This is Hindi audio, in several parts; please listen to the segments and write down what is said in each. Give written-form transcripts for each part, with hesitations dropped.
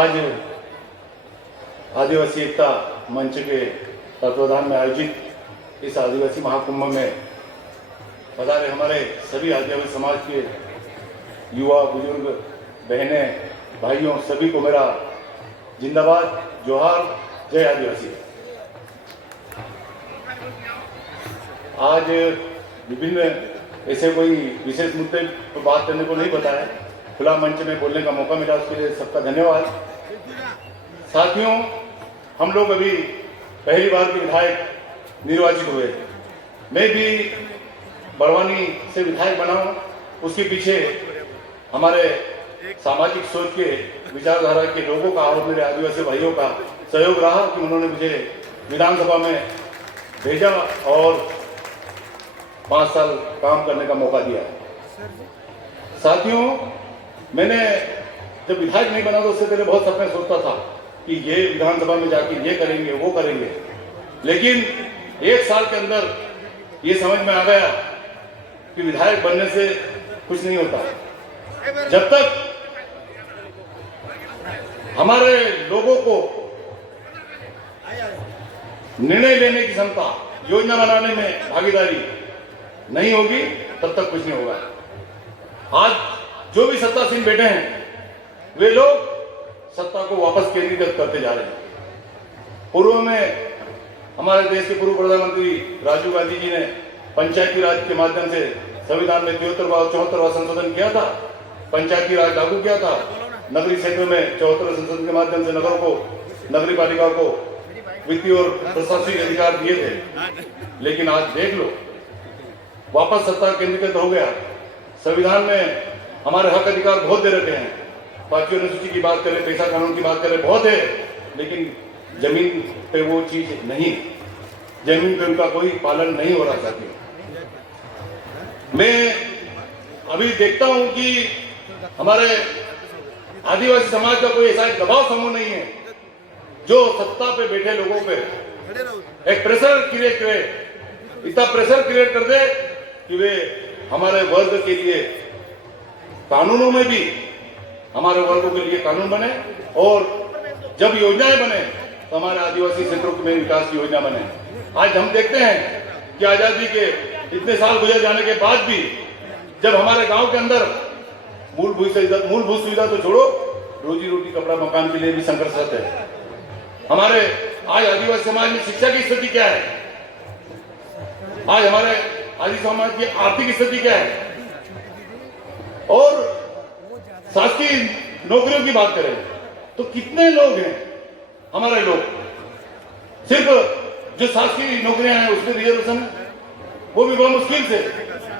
आज आदिवासी एकता मंच के तत्वाधान में आयोजित इस आदिवासी महाकुंभ में पधारे हमारे सभी आदिवासी समाज के युवा, बुजुर्ग, बहनें, भाइयों सभी को मेरा जिंदाबाद, जोहार, जय आदिवासी। आज विभिन्न ऐसे कोई विशेष मुद्दे पर बात करने को नहीं पता है, खुला मंच में बोलने का मौका मिला, उसके लिए सबका धन्यवाद। साथियों, हम लोग अभी पहली बार के विधायक निर्वाचित हुए। मैं भी बड़वानी से विधायक बना हूं। उसके पीछे हमारे सामाजिक सोच के, विचारधारा के लोगों का और मेरे आदिवासी भाइयों का सहयोग रहा कि उन्होंने मुझे विधानसभा में भेजा और 5 साल काम करने का मौका दिया। साथियों, मैंने जब विधायक नहीं बना तो उससे पहले बहुत सपने सोचता था कि ये विधानसभा में जाके ये करेंगे, वो करेंगे, लेकिन 1 साल के अंदर ये समझ में आ गया कि विधायक बनने से कुछ नहीं होता। जब तक हमारे लोगों को निर्णय लेने की क्षमता, योजना बनाने में भागीदारी नहीं होगी, तब तक कुछ नहीं होगा। आज जो भी सत्तासीन बैठे हैं वे लोग सत्ता को वापस केंद्रीकृत करते जा रहे हैं। पूर्व में हमारे देश के पूर्व प्रधानमंत्री राजीव गांधी जी ने पंचायती राज के माध्यम से संविधान में 74वां संशोधन किया था, पंचायती राज लागू किया था। नगरीय क्षेत्र में 74 संशोधन के माध्यम से नगरों को, नगरीय पालिका को वित्तीय और प्रशासनिक अधिकार दिए थे। लेकिन आज देख लो, वापस सत्ता केंद्रीकृत हो गया। संविधान में हमारे हक अधिकार बहुत दे रखे हैं। 5वीं अनुसूची की बात करें, पैसा कानून की बात करें, बहुत है, लेकिन जमीन पे वो चीज नहीं, जमीन पे उनका कोई पालन नहीं हो रहा। साथियों, मैं अभी देखता हूं कि हमारे आदिवासी समाज का कोई ऐसा दबाव समूह नहीं है जो सत्ता पे बैठे लोगों पे एक प्रेशर क्रिएट करे, इतना प्रेशर क्रिएट कर दे कि वे हमारे वर्ग के लिए कानूनों में भी हमारे वर्गों के लिए कानून बने, और जब योजनाएं बने तो हमारे आदिवासी क्षेत्रों में विकास की योजना बने। आज हम देखते हैं कि आजादी के इतने साल गुजर जाने के बाद भी जब हमारे गांव के अंदर मूलभूत सुविधा तो छोड़ो, रोजी रोटी, कपड़ा, मकान के लिए भी संघर्षरत है। हमारे आज आदिवासी समाज में शिक्षा की स्थिति क्या है? आज हमारे आदिवासी समाज की आर्थिक स्थिति क्या है? और शासकीय नौकरियों की बात करें तो कितने लोग हैं हमारे लोग, सिर्फ जो शासकीय नौकरियां हैं उसमें रिजर्वेशन है, वो भी बहुत मुश्किल से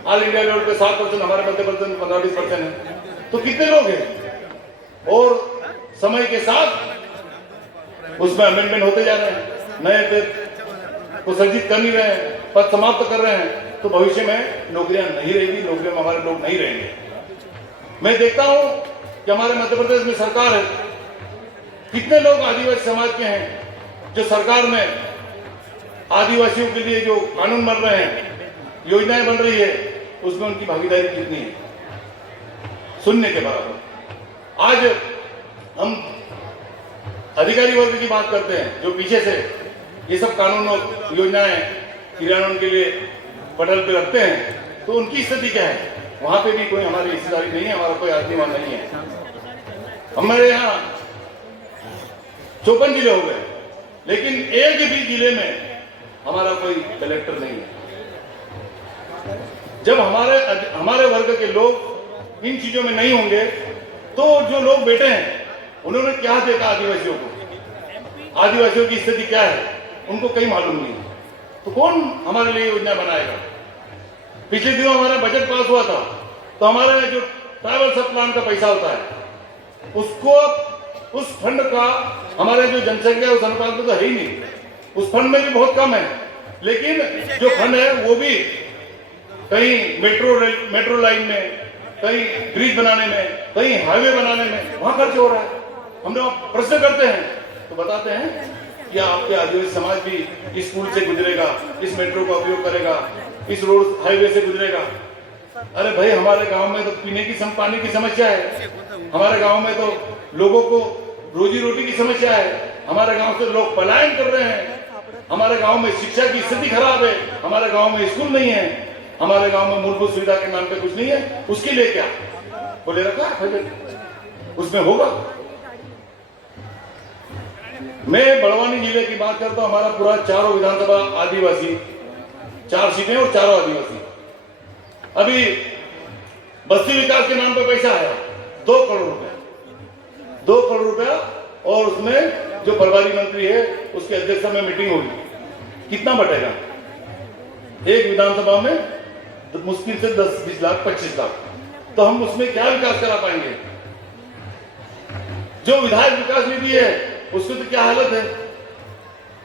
ऑल इंडिया लेवल पे 7%, हमारे मध्य प्रदेश में 15-20% है। तो कितने लोग हैं? और समय के साथ उसमें अमेंडमेंट होते जा रहे हैं, नए पद को सृजित कर नहीं रहे हैं, पद समाप्त कर रहे हैं, तो भविष्य में नौकरियां नहीं रहेगी, नौकरियों में हमारे लोग नहीं रहेंगे। मैं देखता हूं कि हमारे मध्य प्रदेश में सरकार है, कितने लोग आदिवासी समाज के हैं जो सरकार में आदिवासियों के लिए जो कानून बन रहे हैं, योजनाएं बन रही है, उसमें उनकी भागीदारी कितनी है? शून्य के बराबर। आज हम अधिकारी वर्ग की बात करते हैं जो पीछे से ये सब कानून और योजनाएं क्रियान्वयन के लिए पटल पे रखते हैं, तो उनकी स्थिति क्या है? वहां पे भी कोई हमारी हिस्सेदारी नहीं है, हमारा कोई आदमी वहां नहीं है। हमारे यहाँ 54 जिले हो गए, लेकिन एक भी जिले में हमारा कोई कलेक्टर नहीं है। जब हमारे वर्ग के लोग इन चीजों में नहीं होंगे तो जो लोग बैठे हैं उन्होंने क्या देखा आदिवासियों को? आदिवासियों की स्थिति क्या है उनको कहीं मालूम नहीं है, तो कौन हमारे लिए योजना बनाएगा? पिछले दिनों हमारा बजट पास हुआ था, तो हमारे जो ट्राइबल सब प्लान का पैसा होता है उसको, उस फंड का हमारे जो जनसंख्या उस अनुपात में तो है ही नहीं, उस फंड में भी बहुत कम है। लेकिन जो फंड है वो भी कहीं मेट्रो लाइन में, कहीं ब्रिज बनाने में, कहीं हाईवे बनाने में वहां खर्च हो रहा है। हम लोग प्रश्न करते हैं तो बताते हैं कि आपके आदिवासी समाज भी इस स्कूल से गुजरेगा, इस मेट्रो का उपयोग करेगा, इस रोड हाईवे से गुजरेगा। अरे भाई, हमारे गांव में तो पीने की पानी की समस्या है, हमारे गांव में तो लोगों को रोजी रोटी की समस्या है, हमारे गांव से लोग पलायन कर रहे हैं, हमारे गांव में शिक्षा की स्थिति खराब है, हमारे गांव में स्कूल नहीं है, हमारे गांव में मूलभूत सुविधा के नाम पे कुछ नहीं है, उसके लिए क्या बोले रखा है, उसमें होगा। मैं बड़वानी जिले की बात करता हूं, हमारा पूरा चारों विधानसभा आदिवासी, 4 सीटें और चारों आदिवासी। अभी बस्ती विकास के नाम पे पैसा आया 2 करोड़ रुपया, 2 करोड़ रुपया, और उसमें जो प्रभारी मंत्री है उसके अध्यक्षता में मीटिंग होगी, कितना बटेगा एक विधानसभा में? मुश्किल से 10, 20 लाख, 25 लाख। तो हम उसमें क्या विकास करा पाएंगे? जो विधायक विकास निधि है उसकी तो क्या हालत है,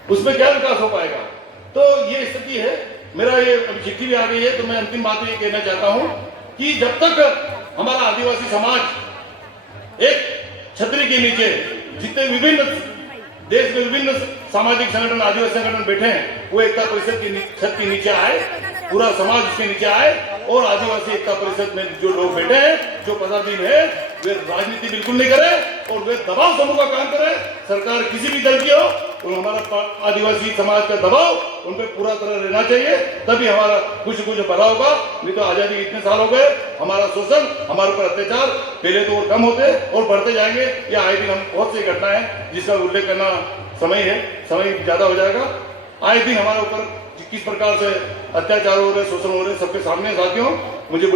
उसमें क्या विकास हो पाएगा? तो ये स्थिति है। मेरा ये अभी चिट्ठी भी आ गई है, तो मैं अंतिम बात ये कहना चाहता हूं कि जब तक हमारा आदिवासी समाज एक छतरी के नीचे, जितने विभिन्न देश में विभिन्न सामाजिक संगठन, आदिवासी संगठन बैठे हैं, वो एकता परिषद की छत के नीचे आए, पूरा समाज उसके नीचे आए, और आदिवासी एकता परिषद में जो लोग बैठे हैं, जो पदाधिकारी है, वे राजनीति बिल्कुल नहीं करे और वे दबाव समूह का काम करे। सरकार किसी भी दल की हो, तो हमारा आदिवासी समाज का दबाव उन पर पूरा तरह रहना चाहिए, तभी हमारा कुछ भला होगा। नहीं तो आजादी इतने साल हो गए, हमारा शोषण, हमारे ऊपर अत्याचार पहले तो और कम होते और बढ़ते जाएंगे। या आए दिन हम बहुत सी घटनाएं जिसका उल्लेख करना समय है, समय ज्यादा हो जाएगा। आए दिन हमारे ऊपर किस प्रकार से अत्याचार हो रहे, शोषण हो रहे, सबके सामने साथियों मुझे